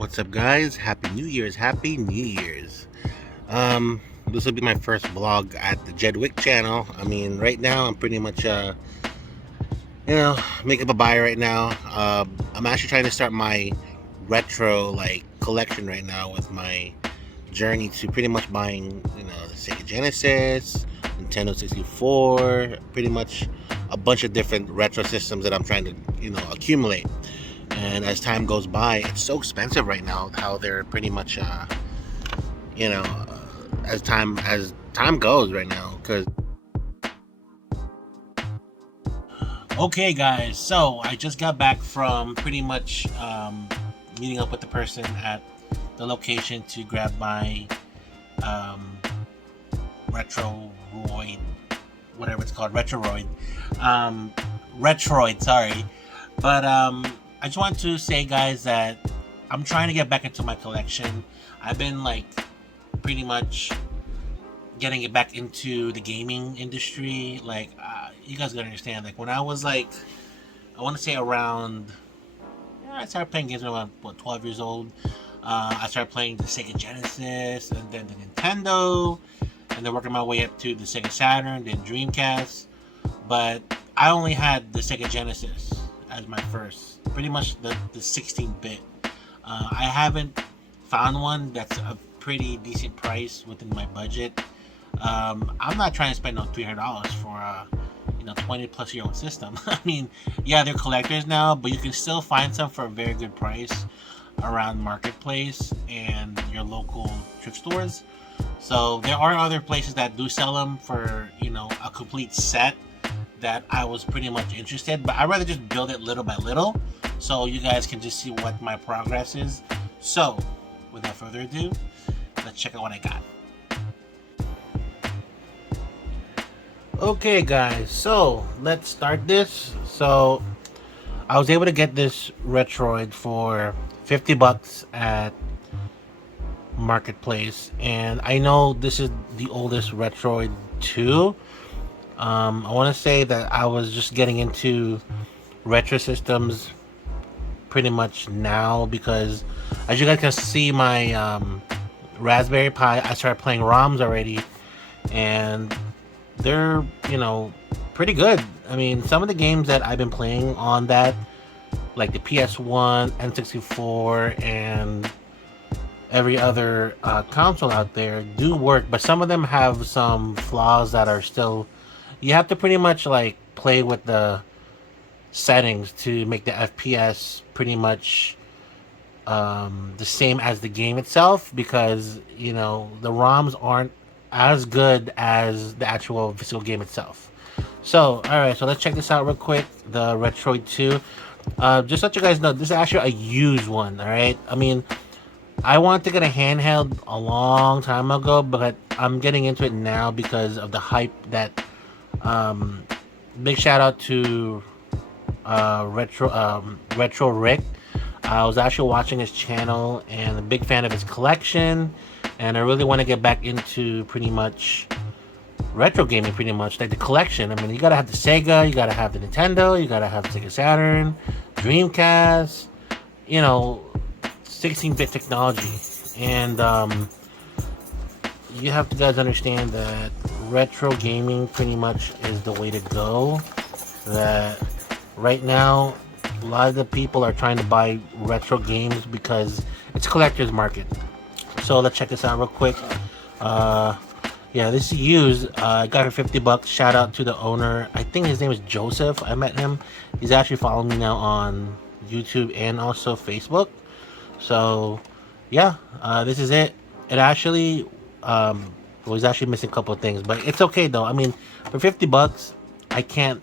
What's up, guys? Happy New Year's! Happy New Year's! This will be my first vlog at the JEDWICK channel. I mean, right now I'm pretty much, making up a buy right now. I'm actually trying to start my retro collection right now with my journey to pretty much buying, the Sega Genesis, Nintendo 64, pretty much a bunch of different retro systems that I'm trying to, accumulate. And as time goes by, it's so expensive right now how they're pretty much you know as time goes right now. Because okay, guys, so I just got back from pretty much meeting up with the person at the location to grab my um, retroroid, whatever it's called, retroid, sorry. But I just want to say, guys, that I'm trying to get back into my collection. I've been pretty much getting it back into the gaming industry. You guys gotta understand. Like when I was I want to say around, I started playing games around 12 years old. I started playing the Sega Genesis, and then the Nintendo, and then working my way up to the Sega Saturn, then Dreamcast. But I only had the Sega Genesis as my first, pretty much the 16-bit. I haven't found one that's a pretty decent price within my budget. I'm not trying to spend no $300 for a 20 plus year old system. I mean, yeah, they're collectors now, but you can still find some for a very good price around Marketplace and your local thrift stores. So there are other places that do sell them for a complete set that I was pretty much interested, but I'd rather just build it little by little so you guys can just see what my progress is. So without further ado, let's check out what I got. Okay, guys, so let's start this. So I was able to get this Retroid for $50 at Marketplace, and I know this is the oldest Retroid 2. I want to say that I was just getting into retro systems pretty much now because, as you guys can see, my Raspberry Pi, I started playing ROMs already, and they're pretty good. I mean, some of the games that I've been playing on that, like the PS1, N64, and every other console out there, do work, but some of them have some flaws that are still, you have to pretty much play with the settings to make the FPS pretty much the same as the game itself, because the ROMs aren't as good as the actual physical game itself. So alright, so let's check this out real quick. The Retroid 2, just to let you guys know, this is actually a used one. Alright, I mean, I wanted to get a handheld a long time ago, but I'm getting into it now because of the hype that big shout out to Retro Rick. I was actually watching his channel and a big fan of his collection, and I really want to get back into pretty much retro gaming, pretty much like the collection. I mean, you gotta have the Sega, you gotta have the Nintendo, you gotta have the Sega Saturn, Dreamcast, 16-bit technology, and you have to guys understand that retro gaming pretty much is the way to go. That right now, a lot of the people are trying to buy retro games because it's a collector's market. So let's check this out real quick. Yeah, this is used. I got her $50. Shout out to the owner. I think his name is Joseph. I met him. He's actually following me now on YouTube and also Facebook. So yeah, this is it. It actually well, he's actually missing a couple of things, but it's okay though. I mean, for $50, I can't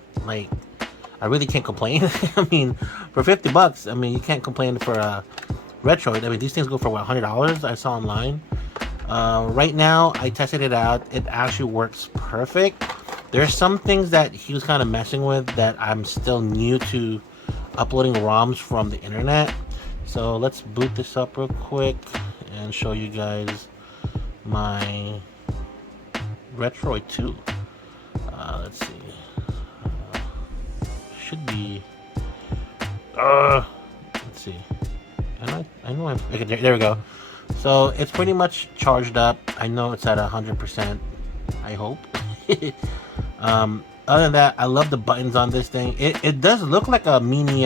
I really can't complain. I mean, for $50, I mean, you can't complain for a Retroid. I mean, these things go for what, $100? I saw online. Right now, I tested it out. It actually works perfect. There's some things that he was kind of messing with that I'm still new to uploading ROMs from the internet. So let's boot this up real quick and show you guys my Retroid 2. Let's see. Should be. Let's see. I know. Okay, there we go. So it's pretty much charged up. I know it's at 100%. I hope. Other than that, I love the buttons on this thing. It does look like a mini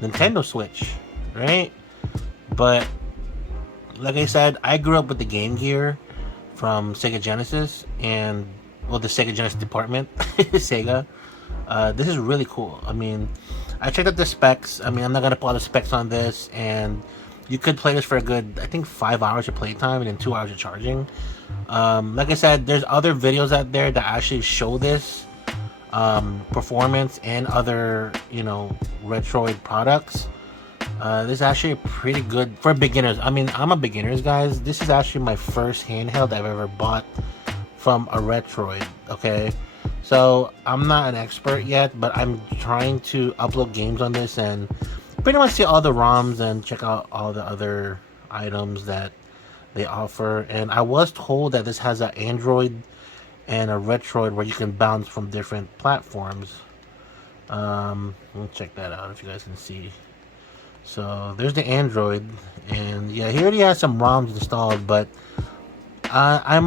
Nintendo Switch, right? But like I said, I grew up with the Game Gear from Sega Genesis, and well, the Sega Genesis department, Sega. This is really cool. I mean, I checked out the specs. I mean, I'm not gonna put all the specs on this, and you could play this for a good, I think, 5 hours of playtime and then 2 hours of charging. Like I said, there's other videos out there that actually show this performance and other, Retroid products. This is actually pretty good for beginners. I mean, I'm a beginners, guys. This is actually my first handheld I've ever bought from a Retroid. Okay, so I'm not an expert yet, but I'm trying to upload games on this and pretty much see all the ROMs and check out all the other items that they offer. And I was told that this has an Android and a Retroid where you can bounce from different platforms. Let me check that out if you guys can see. So there's the Android, and yeah, he already has some ROMs installed, but I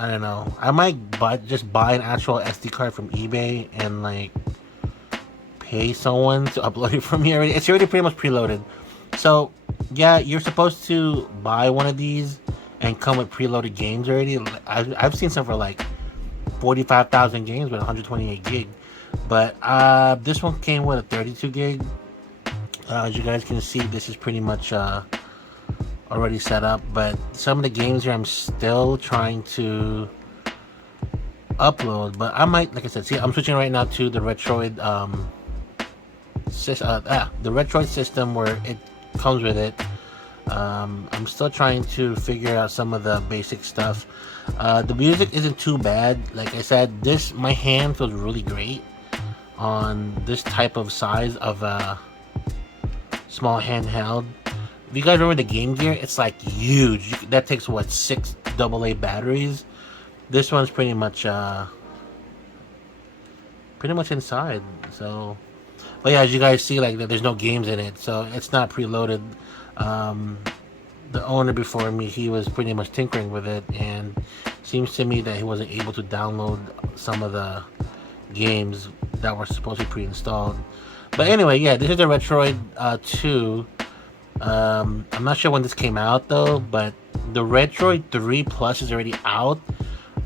don't know, I might just buy an actual SD card from eBay and like pay someone to upload it from here. It's already pretty much preloaded. So yeah, you're supposed to buy one of these and come with preloaded games already. I've seen some for like 45,000 games with 128 gig, but this one came with a 32 gig. As you guys can see, this is pretty much already set up, but some of the games here I'm still trying to upload. But I might, like I said, see, I'm switching right now to the Retroid the Retroid system where it comes with it. I'm still trying to figure out some of the basic stuff. The music isn't too bad. Like I said, my hand feels really great on this type of size of a small handheld. If you guys remember the Game Gear, it's like huge. That takes what, 6 AA batteries. This one's pretty much inside. So, but yeah, as you guys see, like there's no games in it, so it's not preloaded. The owner before me, he was pretty much tinkering with it, and seems to me that he wasn't able to download some of the games that were supposed to be pre-installed. But anyway, yeah, this is the Retroid 2. I'm not sure when this came out though, but the Retroid 3 Plus is already out.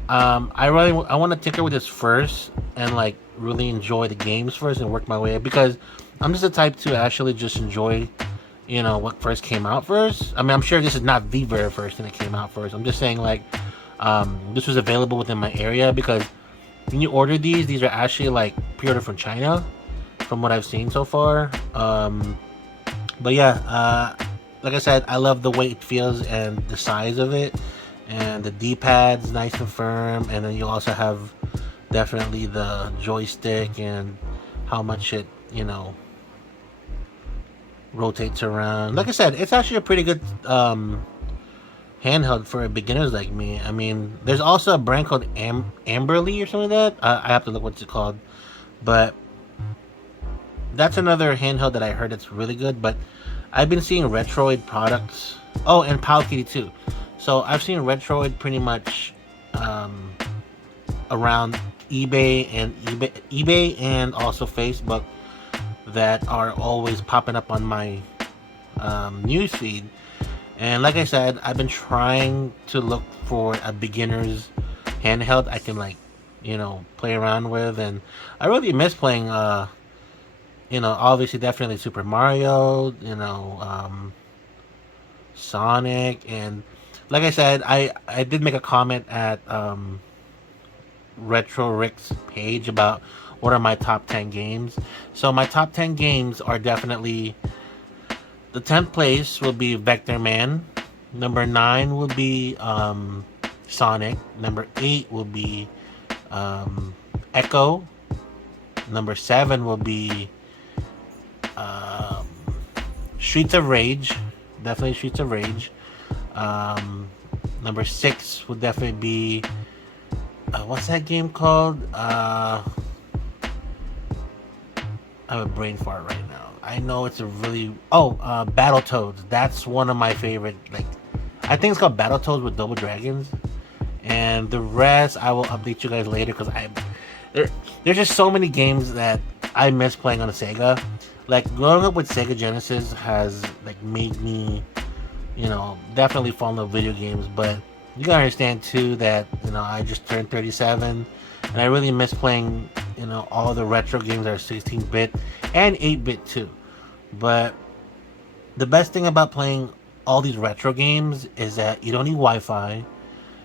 I want to tinker with this first and like really enjoy the games first and work my way up, because I'm just the type to actually just enjoy, what first came out first. I mean, I'm sure this is not the very first thing that came out first. I'm just saying like, this was available within my area, because when you order these are actually like pre-ordered from China, from what I've seen so far. But yeah, like I said, I love the way it feels and the size of it, and the D-pad's nice and firm, and then you also have definitely the joystick and how much it, rotates around. Like I said, it's actually a pretty good handheld for beginners like me. I mean, there's also a brand called Amberly or something like that. I have to look what's it called, but that's another handheld that I heard that's really good. But I've been seeing Retroid products. Oh, and Pal Kitty too. So I've seen Retroid pretty much around eBay and also Facebook that are always popping up on my newsfeed. And like I said, I've been trying to look for a beginner's handheld I can like, play around with, and I really miss playing obviously definitely Super Mario, Sonic, and like I said, I did make a comment at Retro Rick's page about what are my top 10 games. So my top 10 games are definitely, the 10th place will be Vector Man, number 9 will be Sonic, number 8 will be Echo, number 7 will be Streets of Rage, definitely Streets of Rage. Number 6 would definitely be what's that game called? I have a brain fart right now. I know it's a really Battletoads. That's one of my favorite. Like, I think it's called Battletoads with Double Dragons, and the rest I will update you guys later because there's just so many games that I miss playing on a Sega. Like growing up with Sega Genesis has like made me, definitely fall in love with video games. But you gotta understand too that I just turned 37, and I really miss playing all the retro games that are 16-bit and 8-bit too. But the best thing about playing all these retro games is that you don't need Wi-Fi,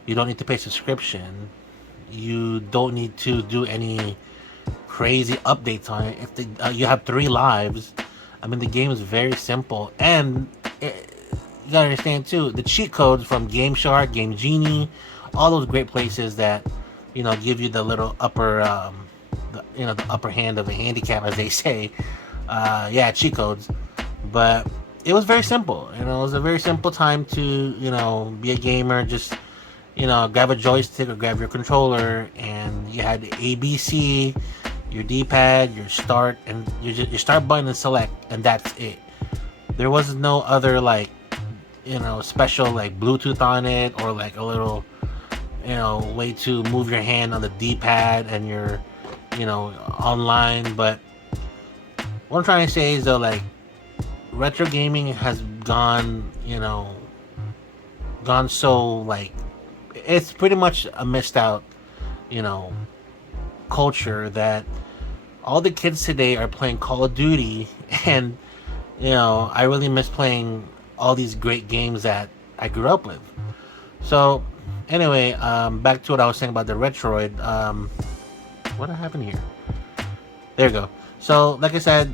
you don't need to pay subscription, you don't need to do any crazy updates on it. If you have 3 lives, I mean the game is very simple, and you gotta understand too the cheat codes from Game Shark, Game Genie, all those great places that give you the little upper the upper hand of the handicap, as they say. Yeah, cheat codes. But it was very simple. It was a very simple time to be a gamer. Just grab a joystick or grab your controller, and you had ABC, your D-pad, your start, and your start button and select, and that's it. There was no other like special like Bluetooth on it, or like a little way to move your hand on the D-pad and your online. But what I'm trying to say is though, like, retro gaming has gone so, like, it's pretty much a missed out culture that all the kids today are playing Call of Duty, and I really miss playing all these great games that I grew up with. So anyway, back to what I was saying about the Retroid. What happened here? There you go. So like I said,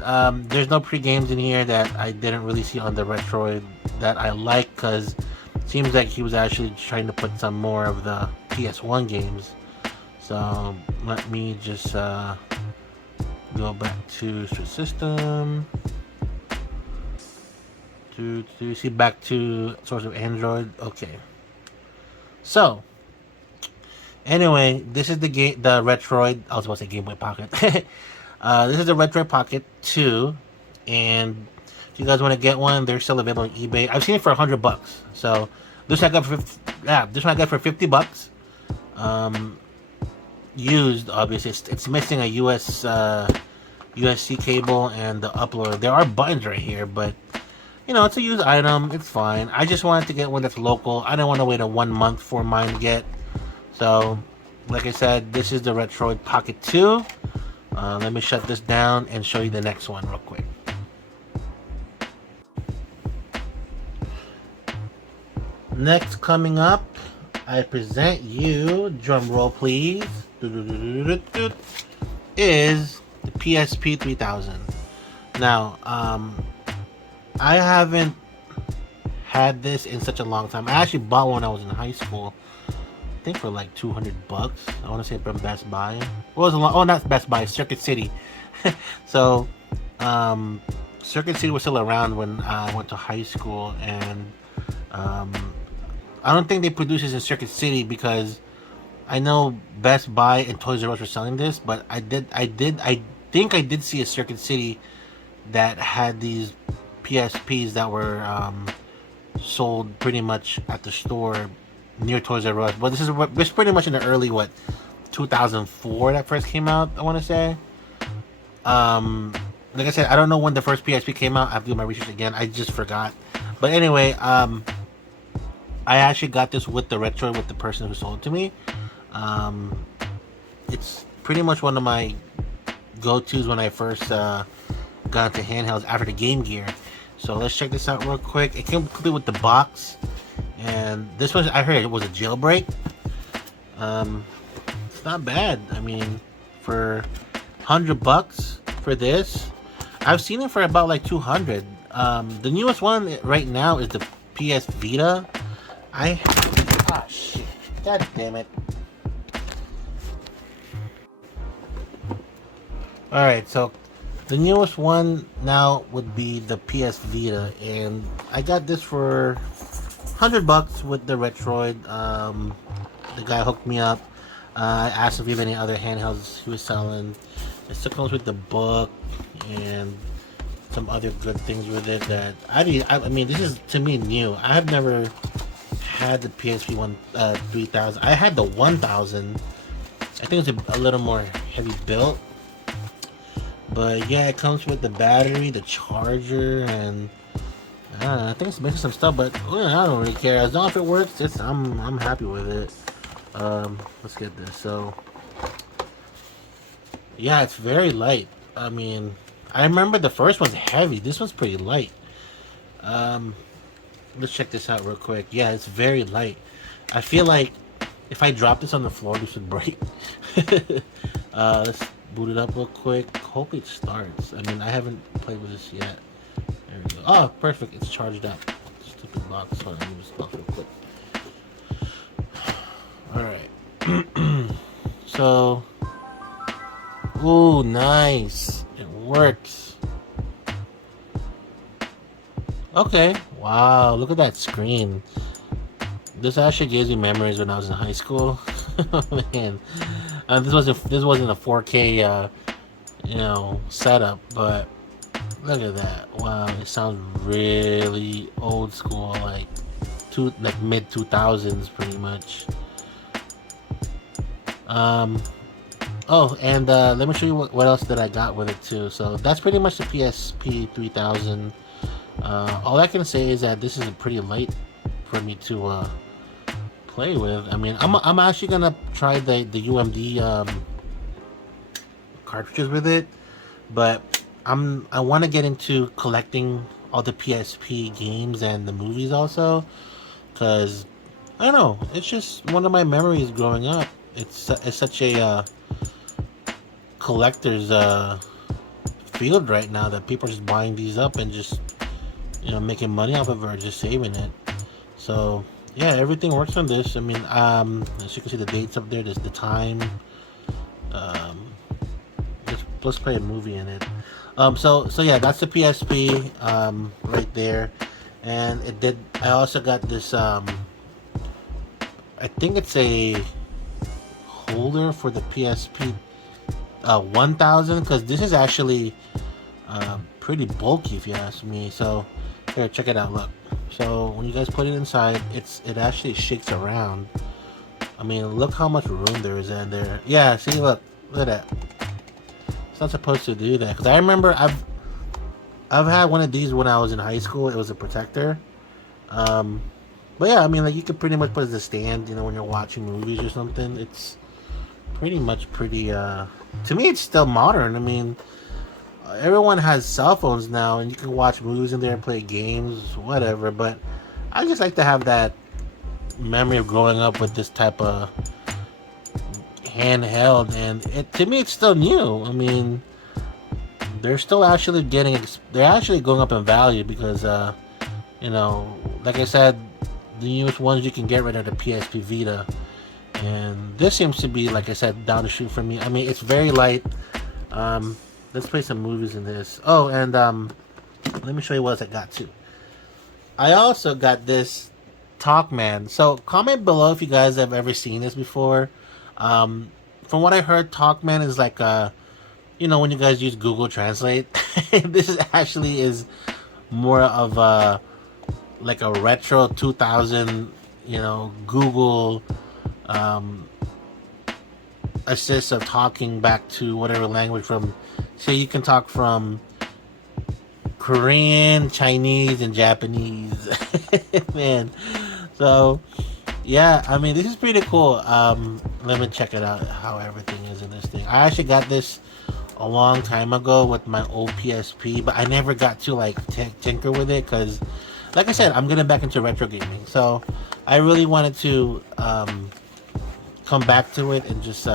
there's no pre-games in here that I didn't really see on the Retroid that I like, because it seems like he was actually trying to put some more of the PS1 games. So let me just go back to system to see, back to source of Android. Okay. So anyway, this is the Retroid. I was about to say Game Boy Pocket. This is the Retroid Pocket 2, and if you guys want to get one, they're still available on eBay. I've seen it for $100. So this one I got for $50. Used, obviously. It's missing a USB cable and the uploader. There are buttons right here, but it's a used item. It's fine. I just wanted to get one that's local. I don't want to wait a 1 month for mine to get. So, like I said, this is the Retroid Pocket 2. Let me shut this down and show you the next one real quick. Next, coming up, I present you, drum roll please, is the PSP 3000. Now, I haven't had this in such a long time. I actually bought one when I was in high school. I think for like $200. I want to say from Best Buy. Well, it was not Best Buy, Circuit City. So, Circuit City was still around when I went to high school, and I don't think they produce this in Circuit City, because I know Best Buy and Toys R Us were selling this, but I think I did see a Circuit City that had these PSPs that were sold pretty much at the store near Toys R Us. But this is pretty much in the early 2004 that first came out, I want to say. Like I said, I don't know when the first PSP came out. I have to do my research again. I just forgot. But anyway, I actually got this with the Retroid with the person who sold it to me. It's pretty much one of my go-tos when I first got into handhelds after the Game Gear. So let's check this out real quick. It came complete with the box, and this one I heard it was a jailbreak. It's not bad. I mean, for $100 for this, I've seen it for about like 200. The newest one right now is the PS Vita. Shit. God damn it. Alright, so the newest one now would be the PS Vita, and I got this for $100 with the Retroid. The guy hooked me up. I asked if he had any other handhelds he was selling. It still comes with the book and some other good things with it that I mean, this is to me new. I have never had the PSP 3000. I had the 1000. I think it's a little more heavy built. But yeah, it comes with the battery, the charger, and I don't know, I think it's missing some stuff, but I don't really care. As long as it works, I'm happy with it. Let's get this. So yeah, it's very light. I mean, I remember the first one's heavy. This one's pretty light. Um, let's check this out real quick. Yeah, it's very light. I feel like if I drop this on the floor, this would break. Let's boot it up real quick. Hope it starts. I mean, I haven't played with this yet. There we go. Oh, perfect. It's charged up. Stupid box. Hold on, let me just box real quick. Alright. So. Ooh, nice. It works. Okay. Wow, look at that screen. This actually gives me memories when I was in high school. Man. This wasn't a 4K setup, but look at that. Wow, it sounds really old school, like mid 2000s pretty much. Oh, and let me show you what else that I got with it too. So that's pretty much the PSP 3000. All I can say is that this is pretty light for me to play with. I mean, I'm actually gonna try the UMD cartridges with it, but I want to get into collecting all the PSP games and the movies also, because I don't know, it's just one of my memories growing up. It's such a collector's field right now that people are just buying these up and just making money off of it or just saving it. So yeah, everything works on this. I mean, as you can see, the dates up there, there's the time. Let's play a movie in it. So yeah, that's the PSP right there, and it did. I also got this. I think it's a holder for the PSP 1000, because this is actually pretty bulky if you ask me. So here, check it out. Look. So when you guys put it inside, it actually shakes around. I mean, look how much room there is in there. Yeah, see, look at that. It's not supposed to do that, because I remember I've had one of these when I was in high school. It was a protector. But yeah, I mean, like, you could pretty much put it as a stand, when you're watching movies or something. It's pretty much to me, it's still modern. I mean, everyone has cell phones now, and you can watch movies in there and play games, whatever. But I just like to have that memory of growing up with this type of handheld, and to me, it's still new. I mean, they're still actually they're actually going up in value because, like I said, the newest ones you can get right now, the PSP Vita, and this seems to be, like I said, down the shoot for me. I mean, it's very light. Let's play some movies in this. Oh, and let me show you what else I got too. I also got this Talkman. So comment below if you guys have ever seen this before. From what I heard, Talkman is like when you guys use Google Translate. This actually is more of like a retro 2000, Google assist of talking back to whatever language from. So you can talk from Korean, Chinese, and Japanese. Man. So yeah, I mean, this is pretty cool. Let me check it out, how everything is in this thing. I actually got this a long time ago with my old PSP, but I never got to like tinker with it because, like I said, I'm getting back into retro gaming. So I really wanted to come back to it and just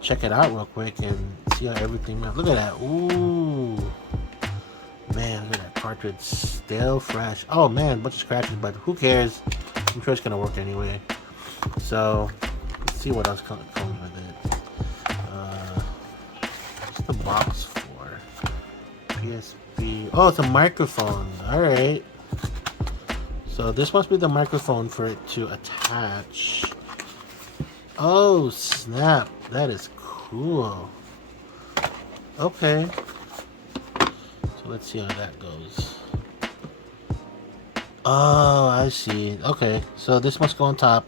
check it out real quick and see how everything. Look at that. Ooh, man, look at that cartridge, still fresh. Oh man, bunch of scratches, but who cares? I'm sure it's gonna work anyway. So let's see what else comes with it. What's the box for? PSP. Oh, it's a microphone. All right. So this must be the microphone for it to attach. Oh snap! That is cool. Okay. So let's see how that goes. Oh, I see. Okay, so this must go on top.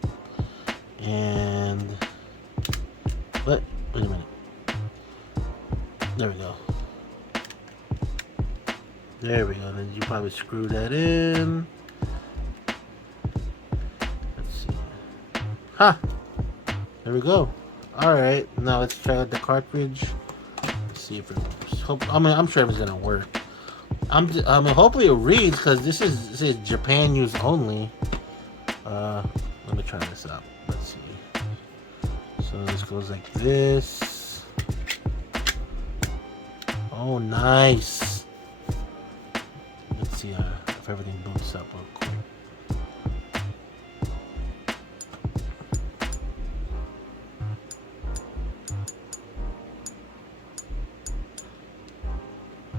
And... What? Wait a minute. There we go. There we go. Then you probably screw that in. Let's see. Ha! There we go. Alright, now let's try out the cartridge. Let's see if it works. I'm sure it's gonna work. I mean, hopefully it reads, because this says Japan use only. Let me try this out. Let's see. So this goes like this. Oh, nice. Let's see if everything boots up real quick.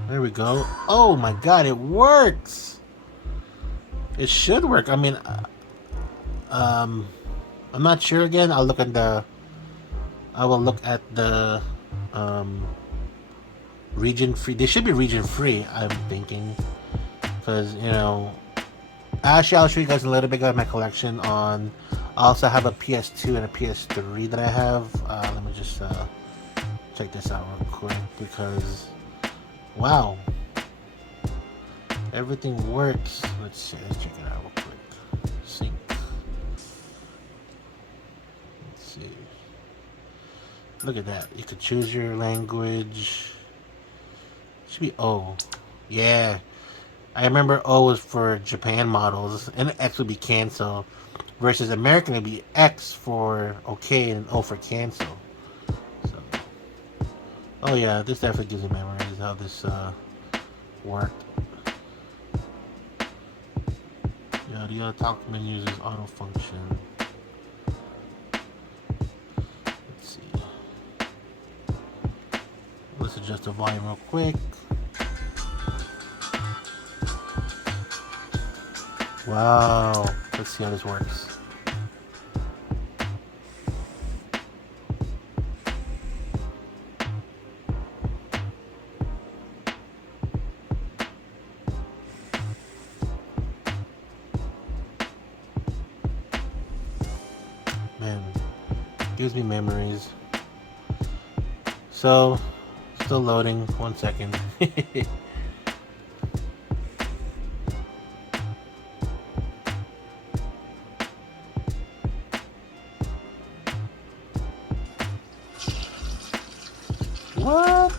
There we go. Oh my god, it works! It should work. I mean, I'm not sure again. I will look at the region free. They should be region free, I'm thinking. Because, you know, actually I'll show you guys a little bit of my collection on. I also have a PS2 and a PS3 that I have. Let me just check this out real quick, because wow, everything works. Let's check it out real quick. Sync. Let's see. Look at that. You could choose your language. It should be O. Yeah. I remember O was for Japan models, and X would be cancel. Versus American would be X for okay and O for cancel. So, oh yeah, this definitely gives me memories how this worked. Yeah, the other top menu uses auto function. Let's see. Let's adjust the volume real quick. Wow. Let's see how this works. Man, gives me memories. So, still loading. 1 second. What?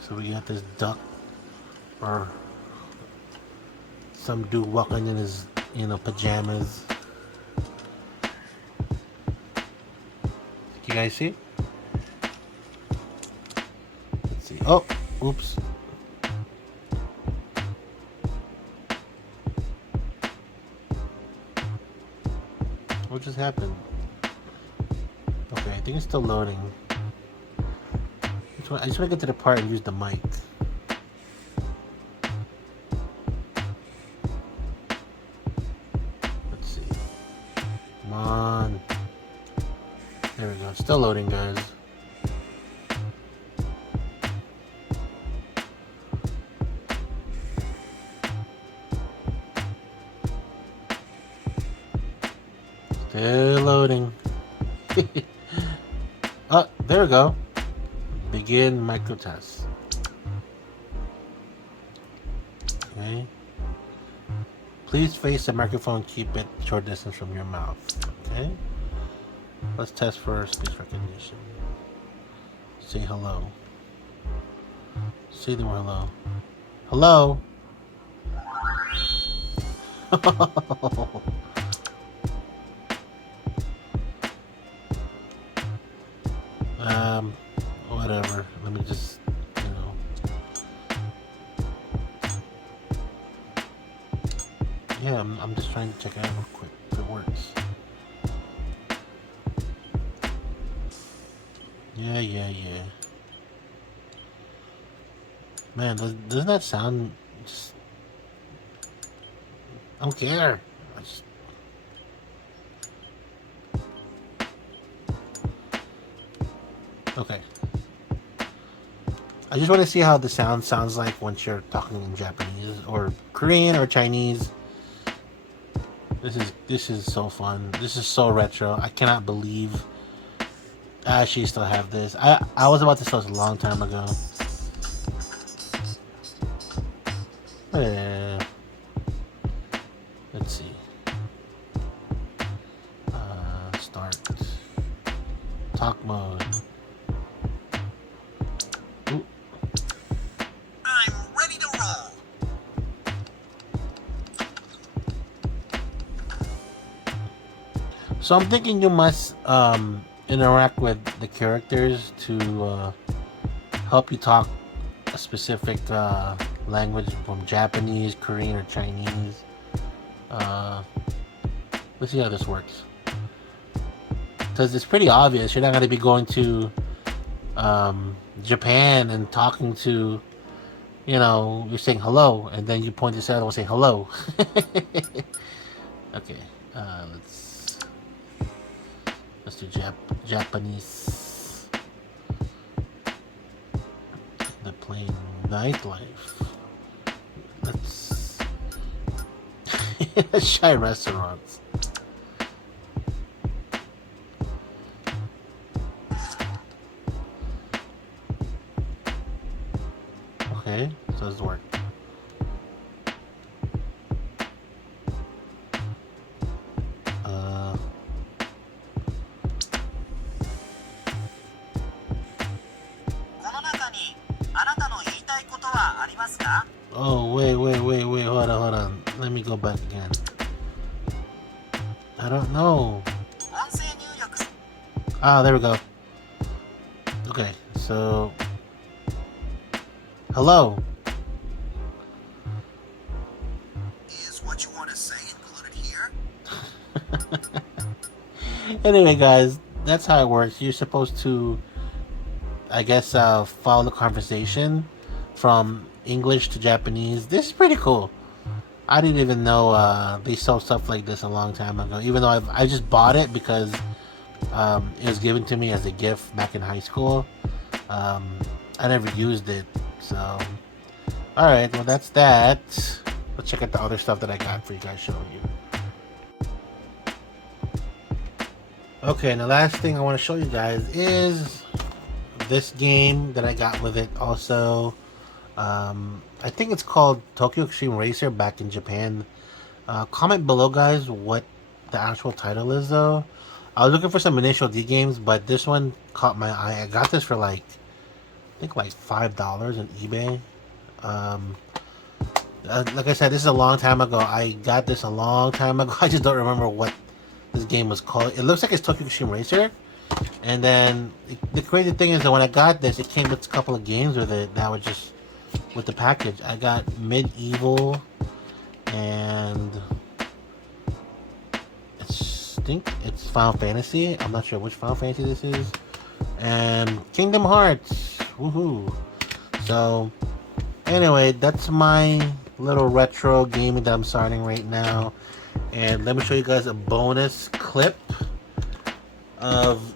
So we got this duck, or some dude walking in his, pajamas. You guys see? Let's see. Oh, oops. What just happened? Okay, I think it's still loading. I just want to get to the part and use the mic. Let's see. Come on. There we go. Still loading, guys. Still loading. Oh, there we go. Begin micro test. Okay. Please face the microphone. Keep it short distance from your mouth. Okay. Let's test for speech recognition. Say hello. Say the word hello. Hello. Whatever. Let me just, Yeah, I'm just trying to check it out real quick if it works. Yeah. Man, doesn't that sound just... I don't care. Okay. I just want to see how the sound sounds like once you're talking in Japanese or Korean or Chinese. This is so fun. This is so retro. I cannot believe I actually still have this. I was about to sell this a long time ago. Let's see. Start. Talk mode. Ooh. I'm ready to roll. So I'm thinking you must interact with the characters to help you talk a specific language from Japanese, Korean, or Chinese. Let's see how this works. Because it's pretty obvious you're not going to be going to Japan and talking to, you know, you're saying hello and then you point this out and say hello. Okay, let's do Japanese. The plain nightlife. Let's shy restaurants. Okay, so this work. Oh, wait, hold on. Let me go back again. I don't know. Ah, there we go. Okay, so... Hello. Is what you want to say included here? Anyway, guys, that's how it works. You're supposed to, I guess, follow the conversation from English to Japanese. This is pretty cool. I didn't even know they sold stuff like this a long time ago. Even though I just bought it because it was given to me as a gift back in high school. I never used it. So, alright, well that's that. Let's check out the other stuff that I got for you guys showing you. Okay, and the last thing I want to show you guys is this game that I got with it also. I think it's called Tokyo Extreme Racer back in Japan. Comment below, guys, what the actual title is, though. I was looking for some initial D games, but this one caught my eye. I got this for like, I think like $5 on eBay. Like I said, this is a long time ago. I got this a long time ago. I just don't remember what this game was called. It looks like it's Tokyo Extreme Racer. And then the crazy thing is that when I got this, it came with a couple of games with it that were just with the package. I got Medieval and I think it's Final Fantasy. I'm not sure which Final Fantasy this is. And Kingdom Hearts. Woohoo. So anyway, that's my little retro gaming that I'm starting right now. And let me show you guys a bonus clip of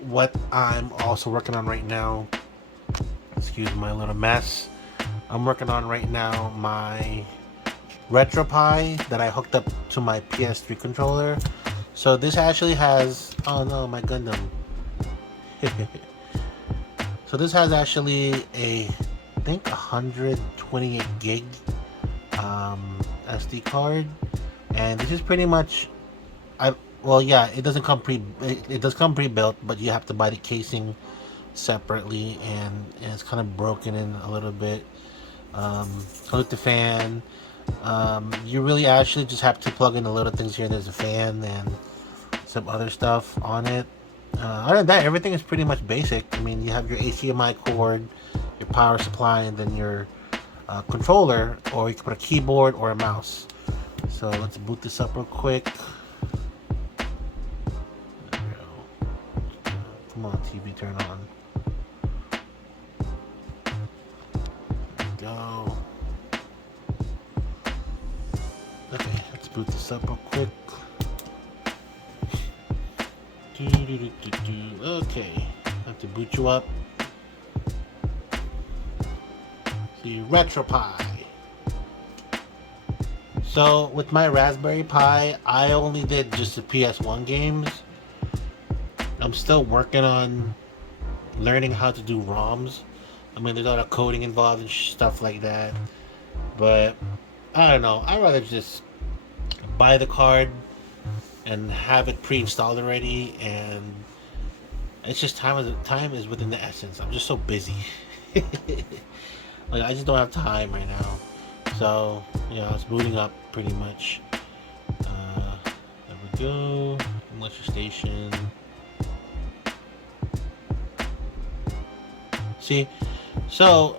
what I'm also working on right now. Excuse my little mess. I'm working on right now my RetroPie that I hooked up to my PS3 controller. So this actually has, oh no, my Gundam. So this has actually I think 128 gig SD card, and this is pretty much, well, yeah, it doesn't come it does come pre-built, but you have to buy the casing separately, and it's kind of broken in a little bit. Comes with the fan. You really actually just have to plug in the little things here. There's a fan and some other stuff on it. Other than that, everything is pretty much basic. I mean, you have your HDMI cord, your power supply, and then your controller, or you can put a keyboard or a mouse. So let's boot this up real quick. There we go. Come on, TV, turn on. There we go. Okay, let's boot this up real quick. Okay, let's to boot you up. The RetroPie. So with my Raspberry Pi, I only did just the PS1 games. I'm still working on learning how to do ROMs. I mean, there's a lot of coding involved and stuff like that. But I don't know. I'd rather just buy the card and have it pre-installed already. And it's just time is within the essence. I'm just so busy. Like I just don't have time right now. So it's booting up pretty much. There we go. Electric station. See, so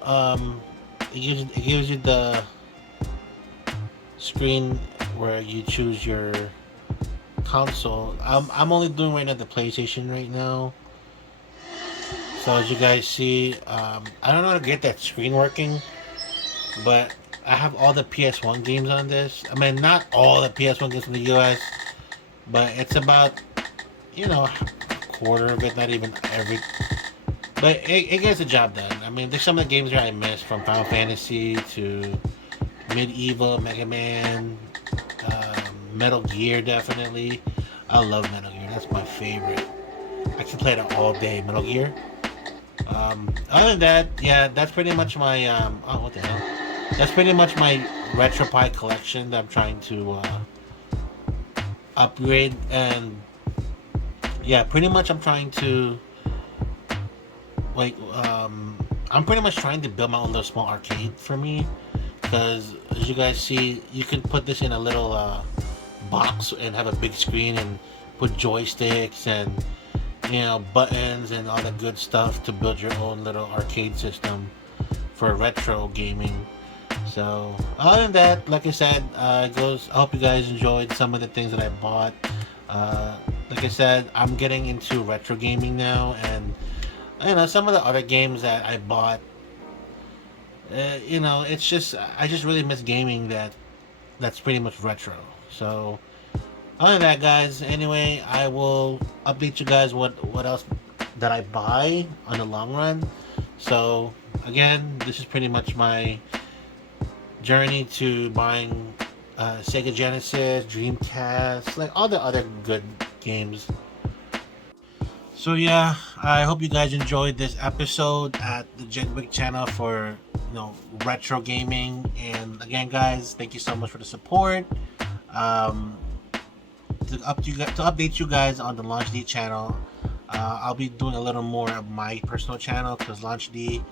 it gives you the screen where you choose your console. I'm only doing right now the PlayStation right now. So as you guys see, I don't know how to get that screen working, but I have all the PS1 games on this. I mean, not all the PS1 games from the US, but it's about a quarter of it, not even every. But it gets the job done. I mean, there's some of the games that I missed, from Final Fantasy to Medieval, Mega Man, Metal Gear, definitely. I love Metal Gear. That's my favorite. I can play that all day, Metal Gear. Other than that, yeah, that's pretty much my oh, what the hell? That's pretty much my RetroPie collection that I'm trying to upgrade. And yeah, pretty much I'm trying to like I'm pretty much trying to build my own little small arcade for me, because as you guys see, you can put this in a little box and have a big screen and put joysticks and buttons and all that good stuff to build your own little arcade system for retro gaming. So other than that, like I said, I hope you guys enjoyed some of the things that I bought. Like I said, I'm getting into retro gaming now, and some of the other games that I bought, it's just I just really miss gaming that's pretty much retro. So other than that, guys, anyway, I will update you guys what else that I buy on the long run. So again, this is pretty much my journey to buying Sega Genesis, Dreamcast, like all the other good games. So yeah, I hope you guys enjoyed this episode at the JEDWICK channel for retro gaming. And again, guys, thank you so much for the support. To update you guys on the Launch D channel, I'll be doing a little more of my personal channel, because Launch D,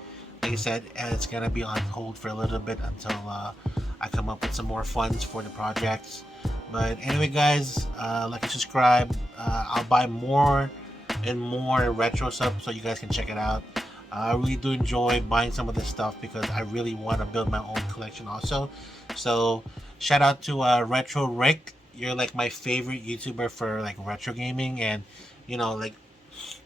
like I said, it's gonna be on hold for a little bit until I come up with some more funds for the projects. But anyway, guys, like and subscribe. I'll buy more and more retro stuff so you guys can check it out. I really do enjoy buying some of this stuff because I really want to build my own collection also. So shout out to Retro Rick. You're like my favorite YouTuber for like retro gaming, and like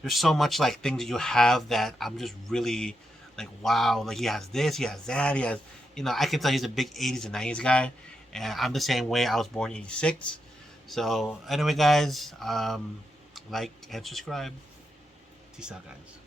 there's so much like things you have that I'm just really like, wow, like he has this, he has that, he has I can tell he's a big 80s and 90s guy, and I'm the same way. I was born in 86. So anyway, guys, like and subscribe. Peace out, guys.